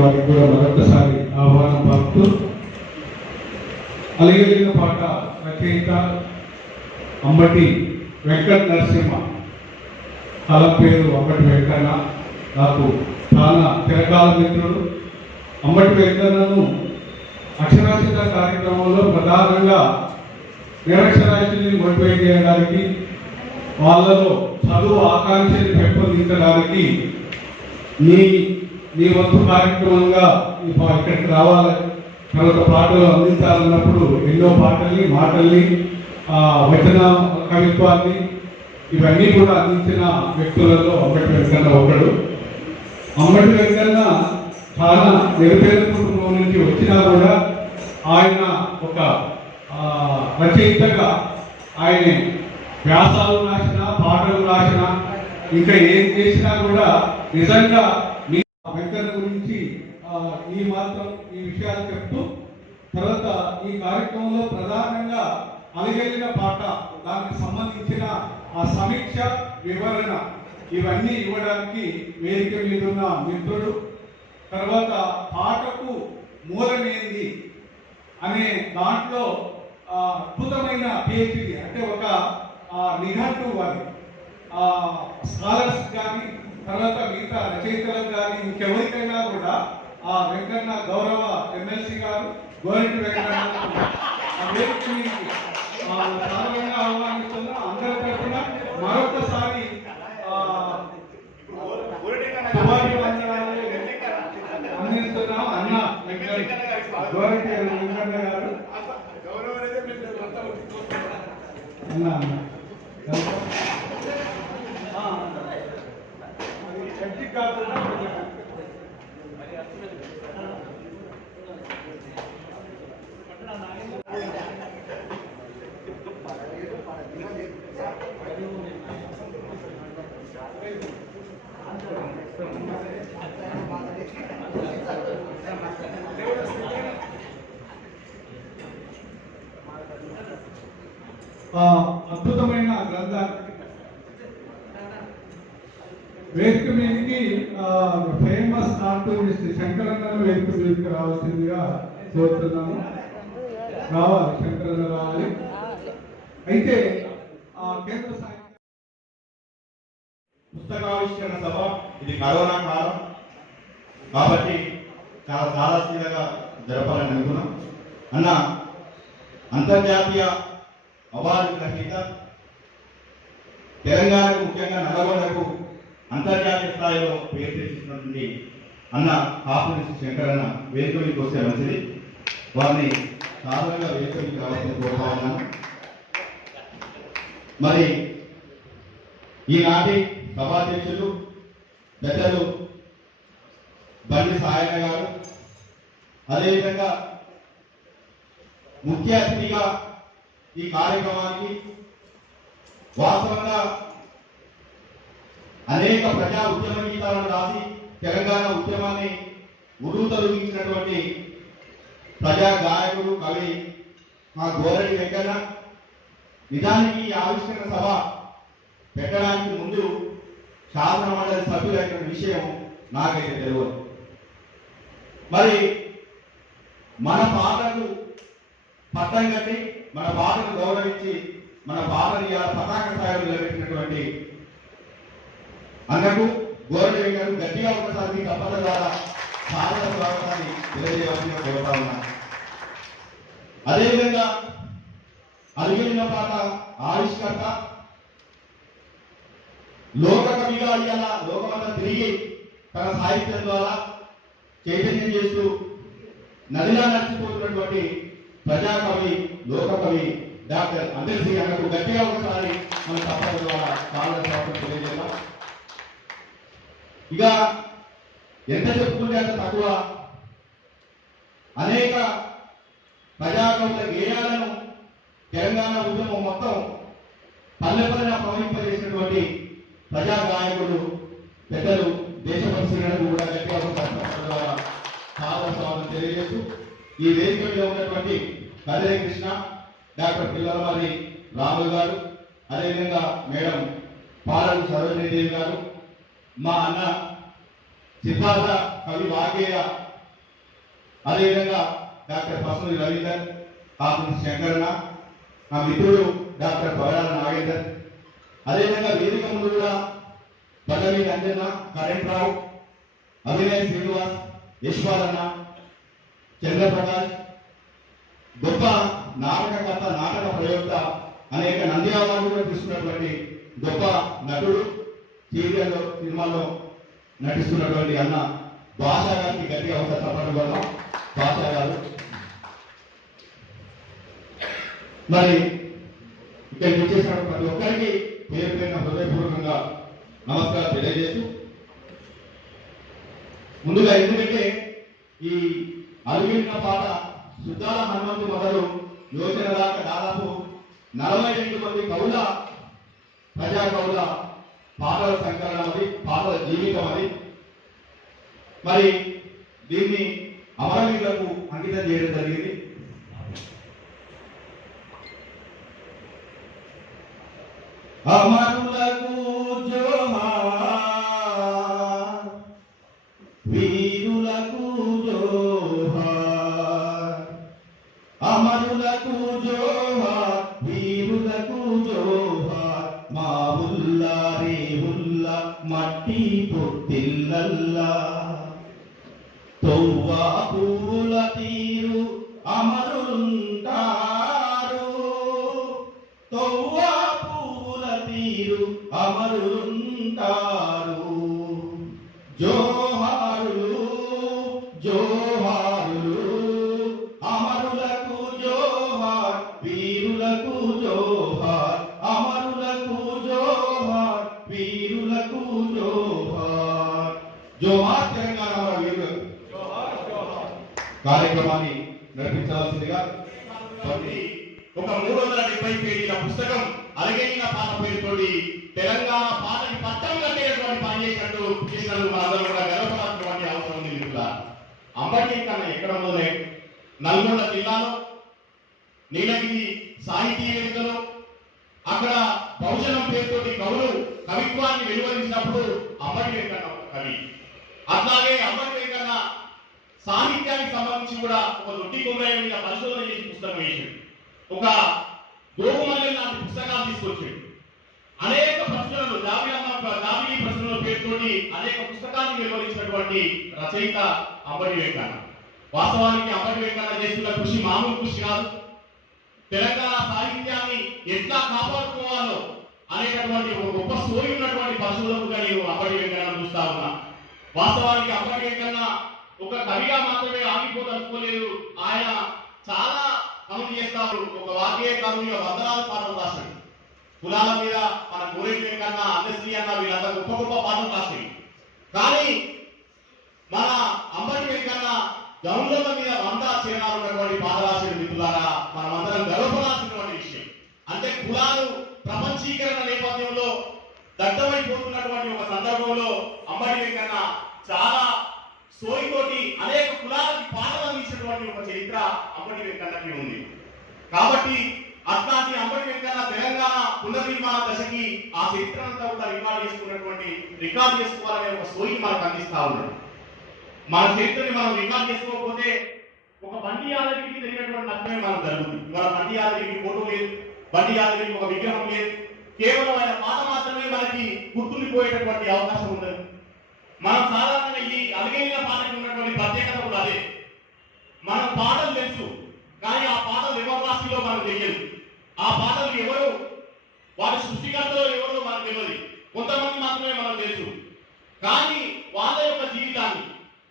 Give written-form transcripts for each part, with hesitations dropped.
వారికి కూడా మరొకసారి ఆహ్వానం పలుకుతూ అలిగిన పాట రచయిత అంబటి వెంకట నరసింహ, తల పేరు అంబటి వెంకన్న. నాకు చాలా చిరకాల మిత్రుడు. అంబటి వెంకన్నను అక్షరాస్యత కార్యక్రమంలో ప్రధానంగా నిరక్షరాస్యుల్ని మోటివేట్ చేయడానికి, వాళ్ళలో చదువు ఆకాంక్షని పెంపొందించడానికి నీ వంతు కార్యక్రమంగా ఇక్కడికి రావాలి, తర్వాత పాటలు అందించాలన్నప్పుడు ఎన్నో మాటల్ని వచన కవిత్వాన్ని ఇవన్నీ కూడా అందించిన వ్యక్తులలో అంబటి వెంకన్న ఒకడు. అంబటి వెంకన్న చాలా నిరుపేద కుటుంబం నుంచి వచ్చినా కూడా ఆయన ఒక రచయితగా ఆయన వ్యాసాలు రాసిన, పాటలు రాసిన, ఇంకా ఏం చేసినా కూడా నిజంగా మీ వెంకన్న గురించి ఈ విషయాలు చెప్తూ, తర్వాత ఈ కార్యక్రమంలో ప్రధానంగా అలిగెలిన పాట, దానికి సంబంధించిన ఆ సమీక్ష, వివరణ ఇవన్నీ ఇవ్వడానికి వేదిక మీద ఉన్న మిత్రుడు, తర్వాత పాటకు మూలమేంది అనే దాంట్లో అద్భుతమైన పిహెచ్డి, అంటే ఒక నిఘంటు వారి స్కాలర్స్ కానీ, తర్వాత మిగతా రచయితలకు కానీ, ఇంకెవరికైనా కూడా ఆ వెంకన్న గౌరవ ఎమ్మెల్సీ గారు గోరెంటి వెంకన్న సాధారణంగా ఆహ్వానిస్తున్నా. అందరి తరఫున మరొకసారి అందిస్తున్నాం. అన్న గోరెంటి వెంకన్న గారు అన్న కాకుండా అద్భుతమైన గ్రంథాన్ని వేదిక మీదకి ఫేమస్ ఆర్టిస్ట్ శంకరన్నను వేదిక మీదకి రావాల్సిందిగా కోరుతున్నాను. రావాలి, శంకరన్న రావాలి. అయితే కేంద్ర పుస్తకావిష్కరణ సభ, ఇది కరోనా కాలం కాబట్టి చాలా సాదాసీదగా జరపాలని అనుకున్నాం. అన్న అంతర్జాతీయ అవార్డు గ్రహీత, తెలంగాణకు ముఖ్యంగా నల్గొండకు అంతర్జాతీయ స్థాయిలో పేరు తెచ్చినటువంటి అన్న కాపునిసి శంకరన్న వేదికకి వస్తే మంచిది. వారిని సాధారణంగా వేదికకి రావాల్సిన కోరుతా ఉన్నాను. మరి ఈనాటి సభాధ్యక్షులు పెద్దలు బండి సాయన్న గారు, అదేవిధంగా ముఖ్య అతిథిగా ఈ కార్యక్రమానికి వాస్తవంగా అనేక ప్రజా ఉద్యమ గీతాలను రాసి తెలంగాణ ఉద్యమాన్ని ఉరుతొలగించినటువంటి ప్రజా గాయకుడు, కవి మా గోరెంటి వెంకన్న. నిజానికి ఈ ఆవిష్కరణ సభ పెట్టడానికి ముందు శాసన మండలి సభ్యులైన విషయం నాకైతే తెలియదు. మరి మన పాటకు పట్టం కట్టి, మన పాటను గౌరవించి, మన పాటని పతాక స్థాయిలో నిలబెట్టినటువంటి అన్నకు గోరెంటి వెంకన్న గట్టిగా ఒకసారి మీ తప్పల ద్వారా సాధన స్వాగతాన్ని తెలియజేయవలసిన కోరుతా ఉన్నాను. అదేవిధంగా అలిగిన పాట ఆవిష్కర్త, లోక కవిగా ఇవాళ లోకమంతా తిరిగి తన సాహిత్యం ద్వారా చైతన్యం చేస్తూ నదిలా నడిచిపోతున్నటువంటి ప్రజాకవి, లోక కవి డాక్టర్ అందరిశ్రీ అన్నకు గట్టిగా ఒకసారి మన తప్పల ద్వారా సాధన స్వాగతం తెలియజేద్దాం. ఇక ఎంత చెప్పుకుంటే అంత తక్కువ. అనేక ప్రజాకవుల గేయాలను తెలంగాణ ఉద్యమం మొత్తం పల్లెపల్లెన ప్రవహింపజేసినటువంటి ప్రజా గాయకులు పెద్దలు దేశభక్తి శ్రేణులకు కూడా గట్టిగా ద్వారా సాధన స్వాగతం తెలియజేస్తూ, ఈ వేదిక మీద ఉన్నటువంటి కదిరే కృష్ణ, డాక్టర్ పిల్లలవారి రాములు గారు, అదేవిధంగా మేడం పాలన సరోజినీదేవి గారు, మా అన్న సిద్ధార్థ కవి వాగ్గేయ, అదేవిధంగా డాక్టర్ పసుమతి రవీందర్, ఆకుని శంకరన్న, నా మిత్రుడు డాక్టర్ పవరాల నాగేందర్, అదేవిధంగా వేదిక ముందు కూడా పల్లవి అంజన్న, కరెంట్ రావు, అభినయ్ శ్రీనివాస్, యశ్వాలన్న, చంద్రప్రకాష్, గొప్ప నాటకకర్త, నాటక ప్రయోక్త, అనేక నంది అవార్డులు కూడా తీసుకున్నటువంటి గొప్ప నటుడు, సీరియల్లో సినిమాల్లో నటిస్తున్నటువంటి అన్న భాషా గారికి గట్టిగా ఒకసారి చప్పట్లు కొడదాం. భాషా గారు మరి ఇక్కడ వచ్చేసిన ప్రతి ఒక్కరికి పేరు పేరున హృదయపూర్వకంగా నమస్కారం తెలియజేస్తూ, ముందుగా ఎందుకంటే ఈ అలుగిన పాట సుద్దాల హనుమంతు మొదలు యోచన దాకా దాదాపు 42 మంది కవుల, ప్రజా కవుల పాటల సంకలనం అది, పాటల జీవితం అది. మరి దీన్ని అమరవీరులకు అంకితం చేయడం జరిగింది. అమరులకు జోహార్, వీరులకు జోహార్, అమరులకు జోహార్, వీరులకు జోహార్, మా ఉల్లా రే ఉల్లా మట్టి పొత్తిల్లల్లా, తొవ్వా పూల తీరు అమరులుంటారు, తొవ్వా పూల తీరు అమరులుంటారు. జోహారులు జోహారులు, అమరులకు జోహార్, వీరులకు జోహార్, అమరులకు జోహార్, వీరులకు జోహార్. జోహార్ తెలంగాణ వీరులకు. కార్యక్రమాన్ని నడిపించాల్సిందిగా ఒక 370 పేజీల పుస్తకం అలగైన పాట పేరుతోటి తెలంగాణ పాటకి పట్టం కట్టేటువంటి పని చేసినట్టు మనందరూ కూడా గర్వపడాల్సినటువంటి అవసరం ఉంది. అంబటి కన్నా ఎక్కడ మొదలై నల్గొండ జిల్లాలో నీలగిరి సాహితీ వేదికలో అక్కడ బహుజనం పేరుతోటి కవులు కవిత్వాన్ని వెలువరించినప్పుడు అంబటి వెంకన్న కవి, అట్లాగే అంబటి వెంకన్న సాహిత్యానికి సంబంధించి కూడా ఒక దొడ్డి కొమ్మయ్య మీద పరిశోధన చేసి పుస్తకం వేసాడు. ఒక గోగుమల్లి లాంటి పుస్తకాలు తీసుకొచ్చాడు. అనేక ప్రశ్నలను జాబిలీ ప్రశ్నల పేరుతోటి అనేక పుస్తకాలను వెలువరించినటువంటి రచయిత అంబటి వెంకన్న. వాస్తవానికి అంబటి వెంకన్న చేస్తున్న కృషి మామూలు కృషి కాదు. తెలంగాణ సాహిత్యాన్ని ఎట్లా కాపాడుకోవాలో అనేటటువంటి ఒక గొప్ప స్టోరీ ఉన్నటువంటి పరిశోధకుగా నేను అంబటి వెంకన్న చూస్తా ఉన్నా. వాస్తవానికి అంబటి వెంకన్న ఒక కవిగా మాత్రమే ఆగిపోదలుచుకోలేదు. ఆయన చాలా పనులు చేస్తారు. ఒక వాగ్గే కవులుగా వందలాది పాటలు రాస్తాడు. కులాల మీద మన గోరెడ్డి వెంకన్న, అందశ్రీ అన్న వీళ్ళంతా గొప్ప గొప్ప పాటలు రాస్తాయి. కానీ మన అంబటి వెంకన్న గౌండ్ల మీద 100 చరణాలు ఉన్నటువంటి పాట రాసిన మిత్రులారా, మనమందరం గర్వపడాల్సినటువంటి విషయం. అంటే కులాలు ప్రపంచీకరణ నేపథ్యంలో దట్టమైపోతున్నటువంటి ఒక సందర్భంలో అంబటి వెంకన్న చాలా సోయితోటి అనేక కులాలకి పాటలు అందించినటువంటి ఒక చరిత్ర అంబటి వెంకన్నకి ఉంది. కాబట్టి అట్లాంటి అంబటి వెంకన్న తెలంగాణ పునర్నిర్మాణ దశకి ఆ చరిత్ర అంతా కూడా రికార్డు చేసుకోవాలనే ఒక సోయిని మనకు అందిస్తా ఉన్నాడు. మన చరిత్రని మనం రికార్డు చేసుకోకపోతే ఒక బండి యాదగిరికి జరిగినటువంటి నష్టమే మనకు జరుగుతుంది. ఇవాళ బండి యాదగిరికి ఫోటో లేదు, బండి యాదగిరికి ఒక విగ్రహం లేదు, కేవలం ఆయన పాట మాత్రమే మనకి గుర్తుండిపోయేటటువంటి అవకాశం ఉండదు. మనం సాధారణంగా ఈ అలగైన పాటకి ఉన్నటువంటి ప్రత్యేకత కూడా అదే. మన పాటలు తెలుసు, కానీ ఆ పాటలు ఎవరి రాశిలో మనకు తెలియదు. ఆ పాటలు ఎవరు, వారి సృష్టికర్తలో ఎవరో మనకు తెలియదు. కొంతమంది మాత్రమే మనకు తెలుసు. కానీ వాళ్ళ యొక్క జీవితాన్ని,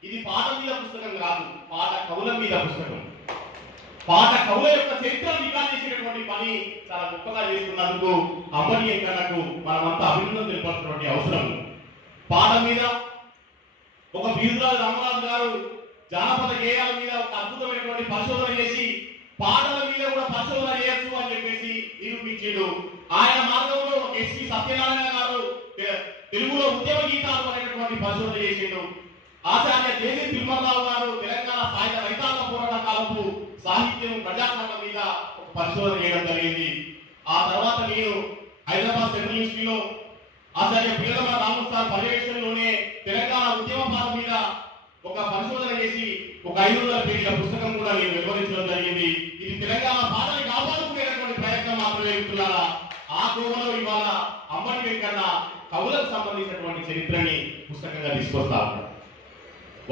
ఇది పాట మీద పుస్తకం కాదు, పాట కవుల మీద పుస్తకం. పాట కవుల యొక్క చరిత్రను రికార్డు చేసేటటువంటి పని చాలా గొప్పగా చేస్తున్నందుకు అంబటి వెంకన్నకు మనమంతా అభినందన తెలిపాల్సినటువంటి అవసరం. పాట మీద ఒక బీరురాజు రామరాజు గారు జానపద గేయాల మీద ఒక అద్భుతమైనటువంటి పరిశోధన చేసి పాటల మీద కూడా పరిశోధన చేయొచ్చు అని చెప్పేసి నిరూపించాడు. ఆయన మార్గంలో ఒక ఎస్పీ సత్యనారాయణ గారు తెలుగులో ఉద్యమ గీతాలు అనేటటువంటి పరిశోధన చేసిండు. ఆచార్య జేజీ తిమ్మరావు గారు తెలంగాణ సాహిత్య రైతాంగ పోరాట కాలపు సాహిత్యం ప్రజాకరణ మీద ఒక పరిశోధన చేయడం జరిగింది. ఆ తర్వాత నేను హైదరాబాద్ సెంట్రల్ యూనివర్సిటీలో ఆచార్య పీలమ రామస్వామి పర్యవేక్షణలోనే తెలంగాణ ఉద్యమ పాట మీద ఒక పరిశోధన చేసి ఒక 500 పేజీల పుస్తకం కూడా నేను వివరించడం జరిగింది. ఇది తెలంగాణ భాషని కాపాడుకునేటువంటి ప్రయత్నం మాత్రమే చెప్తున్నారా. ఆ కోవలో ఇవాళ అంబటి వెంకన్న కవులకు సంబంధించినటువంటి చరిత్రని పుస్తకంగా తీసుకొస్తా ఉంటారు.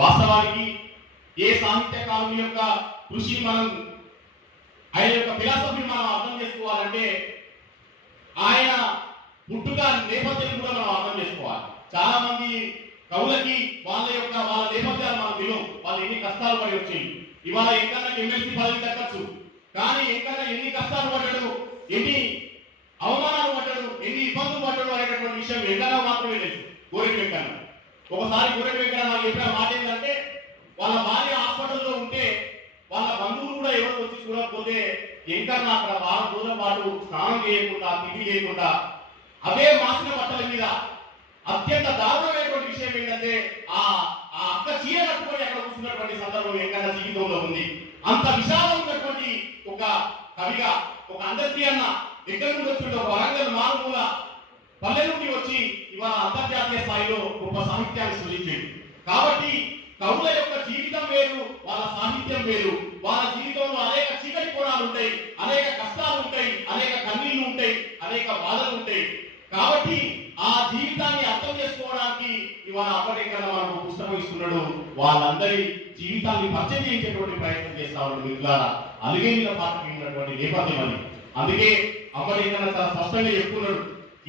వాస్తవానికి ఏ సాహిత్యకారుని యొక్క కృషి మనం ఆయన యొక్క ఫిలాసఫీని మనం అర్థం చేసుకోవాలంటే ఆయన పుట్టుక నేపథ్యం కూడా మనం అర్థం చేసుకోవాలి. చాలా మంది కవులకి వాళ్ళ నేపథ్యాలు మనం తెలియవు. వాళ్ళు ఎన్ని కష్టాలు పడి వచ్చాయి. ఇవాళ ఎంకన్నా ఎమ్మెల్సీ పదవి దక్కచ్చు, కానీ ఎంకన్నా ఎన్ని కష్టాలు పడ్డాడు, ఎన్ని అవమానాలు పడ్డాడు, ఎన్ని ఇబ్బందులు పడ్డాడు అనేటటువంటి విషయం ఎంకన్నా మాత్రమే లేదు. గోరెడ్డి వెంకన్న ఒకసారి గోరెడ్డి వెంకన్న నాకు చెప్పిన మాట ఏంటంటే, వాళ్ళ భార్య హాస్పిటల్లో ఉంటే వాళ్ళ బంధువులు కూడా ఎవరు వచ్చి చూడకపోతే ఎంకన్నా అక్కడ వారం రోజుల పాటు స్నానం చేయకుండా తిండి చేయకుండా అవే మాసిన బట్టల మీద అత్యంత దారుణమైనటువంటి విషయం ఏంటంటే ఆ అక్క చీర కట్టుకొని అక్కడ కూర్చున్నటువంటి సందర్భం ఎంకన్నా జీవితంలో ఉంది. అంత విషాదం ఉన్నటువంటి ఒక కవిగా, ఒక అందరికీ అన్న ఎక్కడి నుండి వచ్చిందో వరంగల్ మారుమూల పల్లె నుండి వచ్చి ఇవాళ అంతర్జాతీయ స్థాయిలో గొప్ప సాహిత్యాన్ని సృష్టించింది. కాబట్టి కవుల యొక్క జీవితం వేరు, వాళ్ళ సాహిత్యం వేరు. వాళ్ళ జీవితంలో అనేక చీకటి కోణాలు ఉంటాయి, అనేక కష్టాలు ఉంటాయి, అనేక కన్నీళ్లు ఉంటాయి, అనేక బాధలు ఉంటాయి. కాబట్టి ఆ జీవితాన్ని అర్థం చేసుకోవడానికి ఇవాళ అప్పటికన్నా మనకు పుస్తకం ఇస్తున్నాడు. వాళ్ళందరి జీవితాన్ని పరిచయం చేయించేటువంటి ప్రయత్నం చేస్తా ఉన్నాడు. మిత్రులారా, అలిగేంద్ర పాటకి ఉన్నటువంటి నేపథ్యం అది. అందుకే అప్పటికన్నా చాలా స్పష్టంగా చెప్పుకున్నాడు,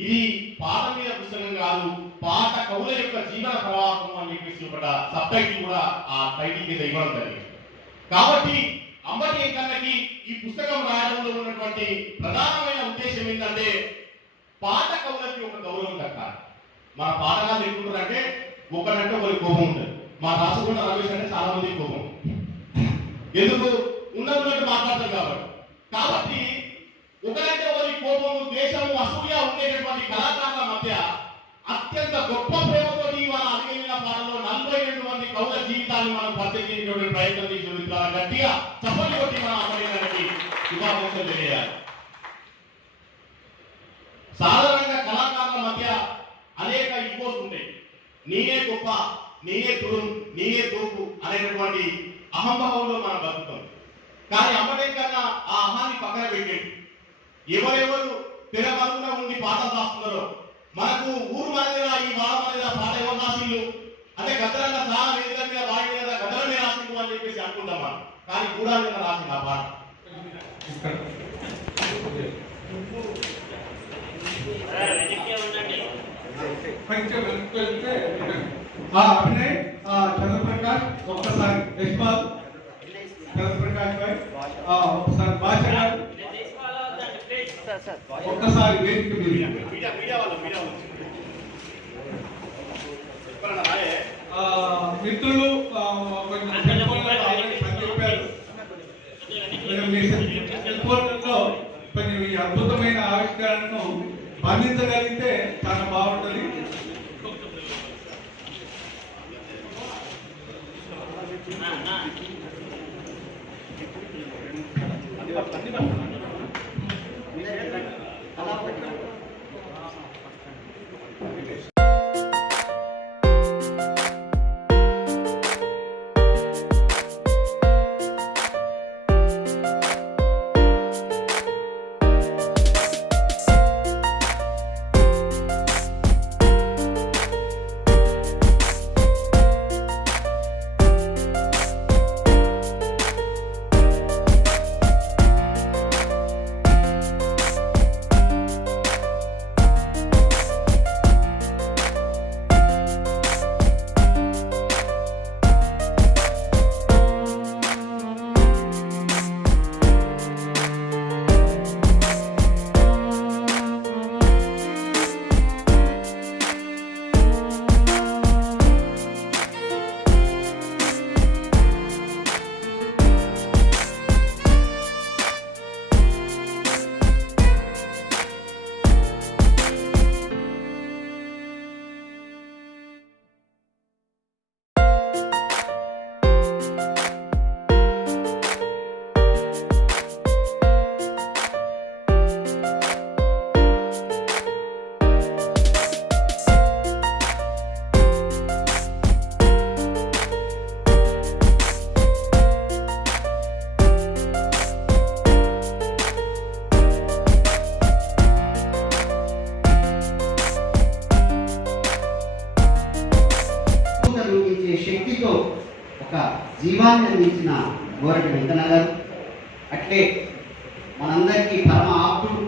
ఇది పాట మీద పుస్తకం కాదు, పాట కవుల యొక్క జీవన ప్రవాహం అని చెప్పేసి ఒక సబ్ టైటిల్ కూడా ఆ టైటిల్ కింద ఇవ్వడం జరిగింది. కాబట్టి అంబటి వెంకన్నకి ఈ పుస్తకం రాయడంలో ఉన్నటువంటి ప్రధానమైన ఉద్దేశం ఏంటంటే, పాట కవులకి ఒక గౌరవం దక్కాలి. మన పాటగాళ్ళు ఎక్కుంటారంటే ఒకరంటే ఒకరి కోపం ఉంటుంది. మా రాసుకున్న రమేష్ అంటే చాలా మంది కోపం, ఎందుకు ఉన్నట్టు మాట్లాడతారు కాబట్టి ఒకరంటే ఒకరి కోపము, ద్వేషము, అసూయ ఉండేటటువంటి కళాకారుల మధ్య అత్యంత గొప్ప ప్రేమతోటి మన అలిగిన పాటలో 42 మంది కవుల జీవితాన్ని మనం పరిచయం చేసేటువంటి ప్రయత్నం చేసి గట్టిగా చప్పట్లు కొట్టి మనం అమరేదానికి శుభాకాంక్షలు తెలియాలి. సాధారణంగా కళాకారుల మధ్య అనేక ఈగోస్ ఉంటాయి. నేనే గొప్ప, నేనే తురుం, నేనే తోపు అనేటటువంటి అహంభావంలో మనం బతుకుతాం. కానీ అంబటి కన్నా ఆ అహాన్ని పక్కన పెట్టేది. ఎవరెవరు తెర మరుగున ఉండి పాటలు రాస్తున్నారో, మనకు ఊరు మనదిరా, ఈ బాల మనదిరా పాట ఎవరు రాసిండు అంటే గద్దరంగా చాలా వేదిక మీద వాడి మీద గద్దరమే రాసిండు అని చెప్పేసి అనుకుంటాం మనం. కానీ కూడా రాసింది ఆ పాట. అభినయ్, చంద్రప్రకాష్ ఒక్కసారి, యశ్పాల్, చంద్రప్రకాష్ భాయ్ ఒక్కసారి, భాష గారు ఒక్కసారి వేదిక మీద. మిత్రులు చెప్పారు, కొన్ని ఈ అద్భుతమైన ఆవిష్కరణను బంధించగలిగితే చాలా బాగుంటుంది. శక్తితో ఒక జీవాన్ని అందించిన గోరటి వెంకన్న గారు, అట్లే మనందరికీ పరమ ఆప్తుడు,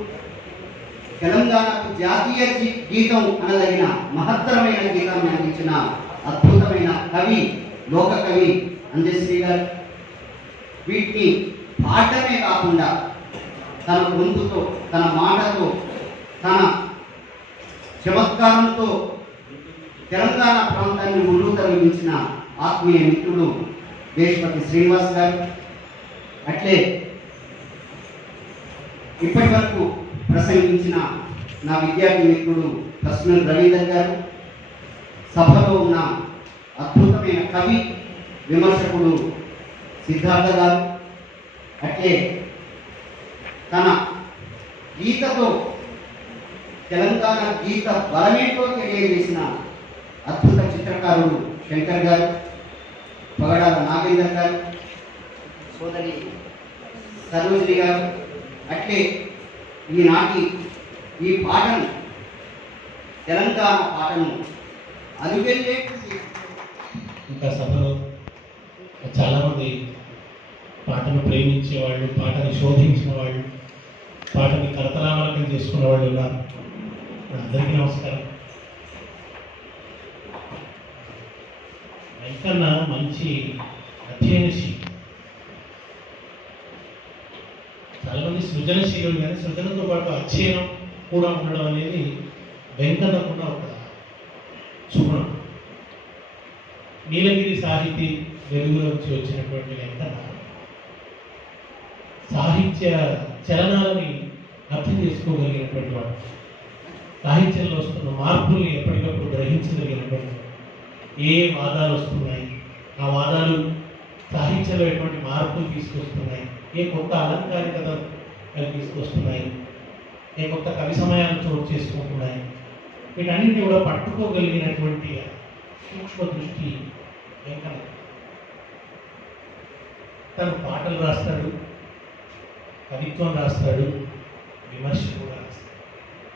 తెలంగాణకు జాతీయ గీతం అనదగిన మహత్తరమైన గీతాన్ని అందించిన అద్భుతమైన కవి, లోక కవి అందశ్రీ గారు. వీటిని పాడటమే కాకుండా తన గొంతుతో, తన మాటతో, తన చమత్కారంతో తెలంగాణ ప్రాంతాన్ని ముందుకు తరలించిన ఆత్మీయ మిత్రుడు దేశపతి శ్రీనివాస్ గారు. అట్లే ఇప్పటి వరకు ప్రసంగించిన నా విద్యార్థి మిత్రుడు కస్మల్ రవీందర్ గారు, సభలో ఉన్న అద్భుతమైన కవి విమర్శకుడు సిద్ధార్థ గారు, అట్లే తన గీతతో తెలంగాణ గీత బలమేంటో తెలియజేసిన అద్భుత చిత్రకారుడు శంకర్ గారు, పగడాల నాగేందర్ గారు, సోదరి సరోజిని గారు, అట్లే ఈనాటి ఈ పాటను, తెలంగాణ పాటను అదుగెళ్ళే ఇంకా సభలో చాలామంది పాటను ప్రేమించేవాళ్ళు, పాటని శోధించిన వాళ్ళు, పాటని కరతలామలకం చేసుకున్న వాళ్ళు ఉన్నారు. అందరికీ నమస్కారం. వెంకన్న మంచి అధ్యయనశీలి. చాలామంది సృజనశీలుడు, కానీ సృజనతో పాటు అధ్యయనం కూడా ఉండడం అనేది వెంకన్నకున్న ఒక సుగుణం. నీలగిరి సాహితీ వెలుగులోంచి వచ్చినటువంటి వెంకన్న సాహిత్య చలనాలని అర్థం చేసుకోగలిగినటువంటి వాడు, సాహిత్యంలో వస్తున్న మార్పుల్ని ఎప్పటికప్పుడు గ్రహించగలిగినటువంటి వాడు. ఏ వాదాలు వస్తున్నాయి, ఆ వాదాలు సాహిత్యంలో ఎటువంటి మార్పులు తీసుకొస్తున్నాయి, ఏ కొత్త అలంకారికత తీసుకొస్తున్నాయి, ఏ కొత్త కవి సమయాలు చోటు చేసుకుంటున్నాయి, వీటన్నింటినీ కూడా పట్టుకోగలిగినటువంటి సూక్ష్మ దృష్టి వెంకన్న. తను పాటలు రాస్తాడు, కవిత్వం రాస్తాడు, విమర్శ కూడా రాస్తాడు.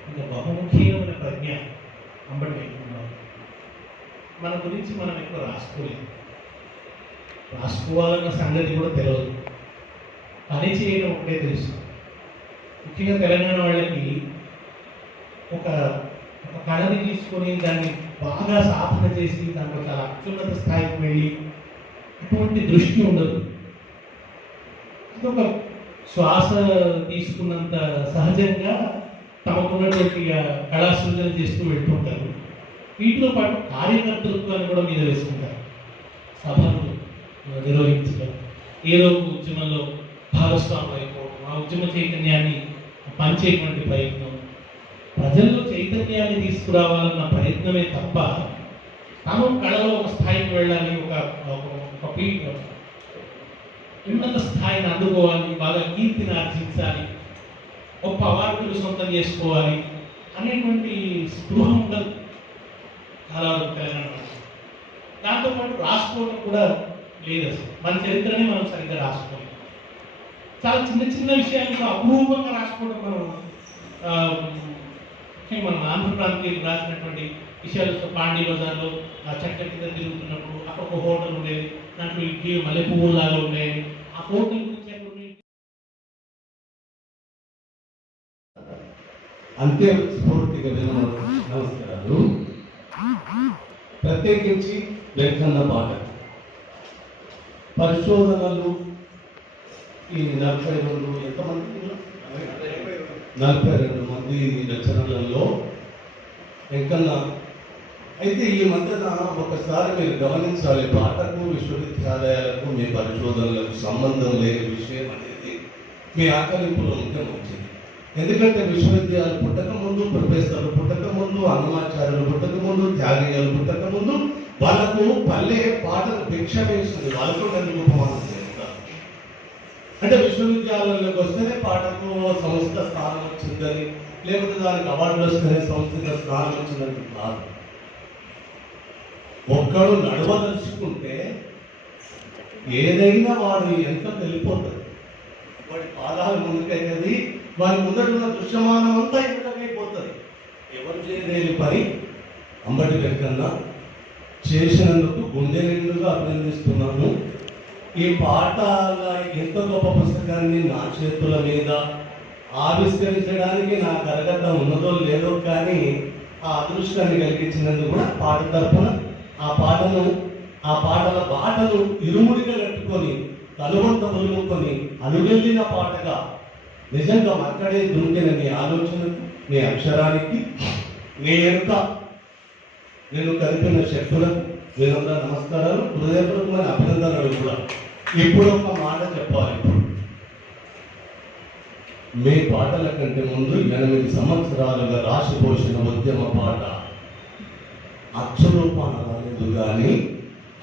ఇంకా బహుముఖ్యమైన ప్రజ్ఞ అంబటి వెంకన్న. మన గురించి మనం ఎక్కువ రాసుకోలేదు, రాసుకోవాలన్న సంగతి కూడా తెలియదు, పని చేయడం ఒకటే తెలుసు. ముఖ్యంగా తెలంగాణ వాళ్ళకి ఒక కళని తీసుకొని దాన్ని బాగా సాధన చేసి దాంట్లో చాలా అత్యున్నత స్థాయికి వెళ్ళి అటువంటి దృష్టి ఉండదు. అదొక శ్వాస తీసుకున్నంత సహజంగా తమకున్నటువంటి కళా సృజన చేస్తూ వెళ్తుంటారు. వీటితో పాటు కార్యకర్తృత్వాన్ని కూడా మీద వేసుకుంటారు. సభలు నిర్వహించడం, ఏదో ఉద్యమంలో భాగస్వాములు అయిపోవడం, ఆ ఉద్యమ చైతన్యాన్ని పంచేటువంటి ప్రయత్నం, ప్రజల్లో చైతన్యాన్ని తీసుకురావాలన్న ప్రయత్నమే తప్ప తాము కళలో ఒక స్థాయికి వెళ్ళాలి, ఒక ఉన్నత స్థాయిని అందుకోవాలి, బాగా కీర్తిని ఆర్జించాలి, గొప్ప అవార్డులు సొంతం చేసుకోవాలి అనేటువంటి స్పృహ ఉండదు చాలా తెలంగాణ. దాంతోపాటు రాసుకోవడం కూడా లేదు అసలు. మన చరిత్రని మనం సరిగ్గా రాసుకోవాలి. చాలా చిన్న చిన్న విషయాలు అపూర్వంగా రాసుకోవడం మనం ఆంధ్ర ప్రాంతీయులు రాసినటువంటి విషయాలు. పాండీ బజార్లో ఆ చెట్ల కింద తిరుగుతున్నప్పుడు అక్కడ ఒక హోటల్ ఉండేది, దాంట్లో ఇడ్లీ మల్లె పువ్వులు లాగా ఉండేది. ఆ హోటల్ గురించి అంతే స్ఫూర్తిగా నమస్కారాలు. ప్రత్యేకించి వెంకన్న పాట పరిశోధనలు ఈ 42 ఎంతమంది 42 మంది రచనలలో వెంకన్న. అయితే ఈ మధ్యన ఒకసారి మీరు గమనించాలి, పాటకు విశ్వవిద్యాలయాలకు మీ పరిశోధనలకు సంబంధం లేని విషయం అనేది మీ ఆకలింపులో ఉంటే మంచిది. ఎందుకంటే విశ్వవిద్యాలయాలు పుట్టక ముందు ప్రొఫెసర్లు పుట్టక ముందు అన్నమాచార్యులు పుట్టక ముందు త్యాగయ్యలు పుట్టక ముందు వాళ్ళకు పల్లె పాటలు భిక్ష వేస్తుంది, వాళ్ళకు నిరూపమానం చేస్తారు. అంటే విశ్వవిద్యాలయంలోకి వస్తేనే పాటకు సంస్థ స్థానం వచ్చిందని, లేకపోతే దానికి అవార్డులు వస్తేనే సంస్థ స్థానం వచ్చిందని కాదు. ఒక్కడు నడవదలుచుకుంటే ఏదైనా వాడు ఎంత వెళ్ళిపోతుంది, వాడి పాదాలు ముందుకైనది, వారి ముందడున్న దృశ్యమానం అంతా ఇంతకైపోతుంది. ఎవరు చేయలేని పని అంబటి వెంకన్న చేసినందుకు గుండె నిండుగా అభినందిస్తున్నాను. ఈ పాట ఎంత గొప్ప పుస్తకాన్ని నా చేతుల మీద ఆవిష్కరించడానికి నాకు అర్హత ఉన్నదో లేదో కానీ ఆ అదృష్టాన్ని కలిగించినందుకు కూడా పాట తరపున ఆ పాటల బాటను ఇరుముడిగా కట్టుకొని తనువంత ములుముకొని అలుగెళ్ళిన పాటగా నిజంగా అక్కడే దుంకిన నీ ఆలోచనకు, నీ అక్షరానికి, నీ యొక్క నేను కలిపిన శక్తులకు మీరందరూ నమస్కారాలు, హృదయపూర్వకమైన అభినందనలు కూడా. ఇప్పుడు ఒక మాట చెప్పాలి. మీ పాటల కంటే ముందు 8 సంవత్సరాలుగా రాసిపోసిన ఉద్యమ పాట అక్షరూపాన రాలేదు కానీ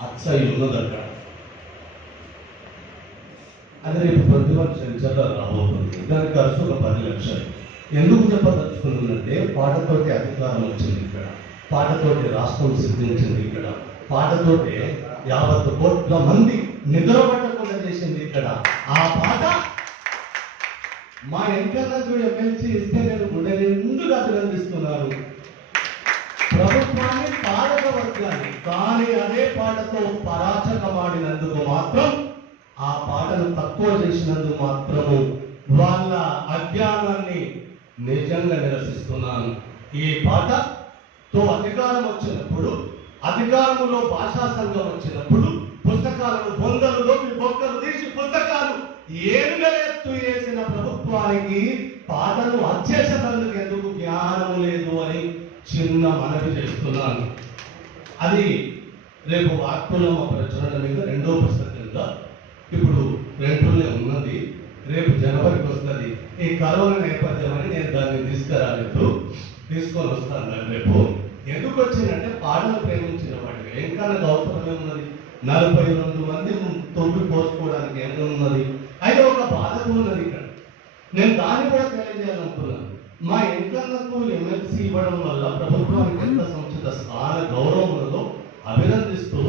అచ్చయి ఉన్నదట. అది రేపు ప్రతిభ చర్చలో రాబోతుంది. దానికి ఖర్చు ఒక 10 లక్షలు. ఎందుకు చెప్పదలుచుకుంటుందంటే పాటతోటి అధికారం వచ్చింది ఇక్కడ, పాటతోటి రాష్ట్రం సిద్ధించింది ఇక్కడ, పాటతోటి 50 కోట్ల మంది నిద్రపట్టకుండా చేసింది ఇక్కడ. ఆ పాట మా ఎంకన్నకు ఎమ్మెల్సీ ఇస్తే నేను గుండె నిండుగా అభినందిస్తున్నాను. ప్రభుత్వాన్ని పాలక వర్గాన్ని, కానీ అదే పాటతో పరాచకమాడినందుకు మాత్రం, ఆ పాటను తక్కువ చేసినందుకు మాత్రము వాళ్ళ అజ్ఞానాన్ని నిజంగా నిరసిస్తున్నాను. ఈ పాటతో అధికారం వచ్చినప్పుడు, అధికారంలో భాషా సంఘం వచ్చినప్పుడు పుస్తకాలను బొక్కలు తీసి పుస్తకాలు ఏనుగల ఎత్తు వేసిన ప్రభుత్వానికి పాటలు అచ్చేసేందుకు ఎందుకు జ్ఞానం లేదు అని చిన్న మనవి చేస్తున్నాను. అది రేపు వాక్కులమ్మ ప్రచురణ మీద 2వ పుస్తకంగా ఇప్పుడు రెండునే ఉన్నది. రేపు జనవరికి వస్తుంది. ఈ కరోనా నేపథ్యం అని నేను దాన్ని తీసుకొని వస్తాను రేపు. ఎందుకు వచ్చిందంటే పాటలు ప్రేమించిన వాడికి ఎంకన్నకు అవసరమే ఉన్నది. 42 మంది తొమ్మిది పోసుకోవడానికి ఏమన్నది. అయితే ఒక బాధకు ఉన్నది ఇక్కడ. నేను దాన్ని కూడా తెలియజేయాలనుకున్నాను. మా ఎంకన్నకు ఎమ్మెల్సీ ఇవ్వడం వల్ల ప్రభుత్వానికి ఎంత సముచిత స్థాన గౌరవం ఉన్నదో అభినందిస్తూ